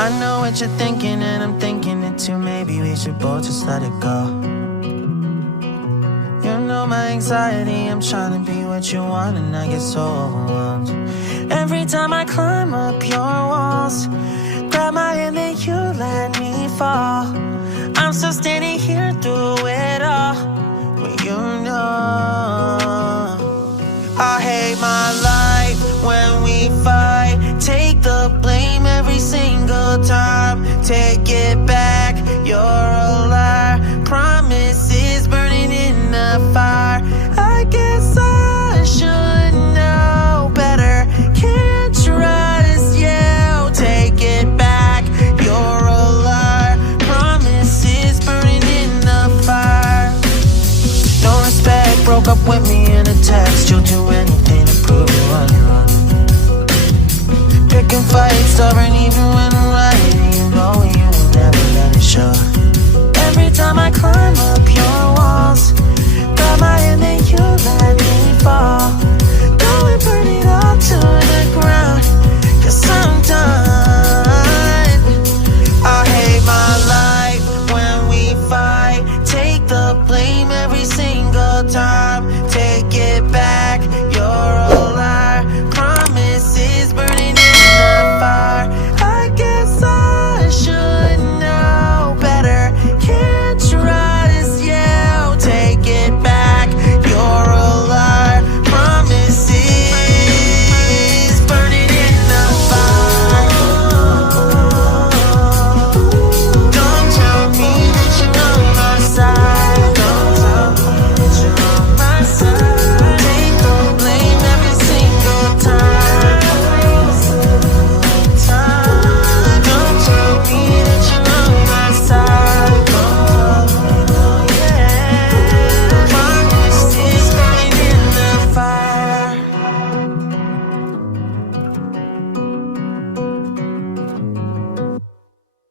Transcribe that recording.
I know what you're thinking, and I'm thinking it too. Maybe we should both just let it go. You know my anxiety, I'm trying to be what you want, and I get so overwhelmed. Every time I climb up your walls, grab my hand and you let me fall. I'm still standing here through it all, when you know I hate my life when we fight. Take the blame every single time. Take it back, you're a liar. Promises burning in the fire. I guess I should know better. Can't trust you. Take it back, you're a liar. Promises burning in the fire. No respect, broke up with me in a text. You'll do anything to prove you on your own. Picking fights, stubborn even when I'm right. And you know you will never let it show. Every time I climb up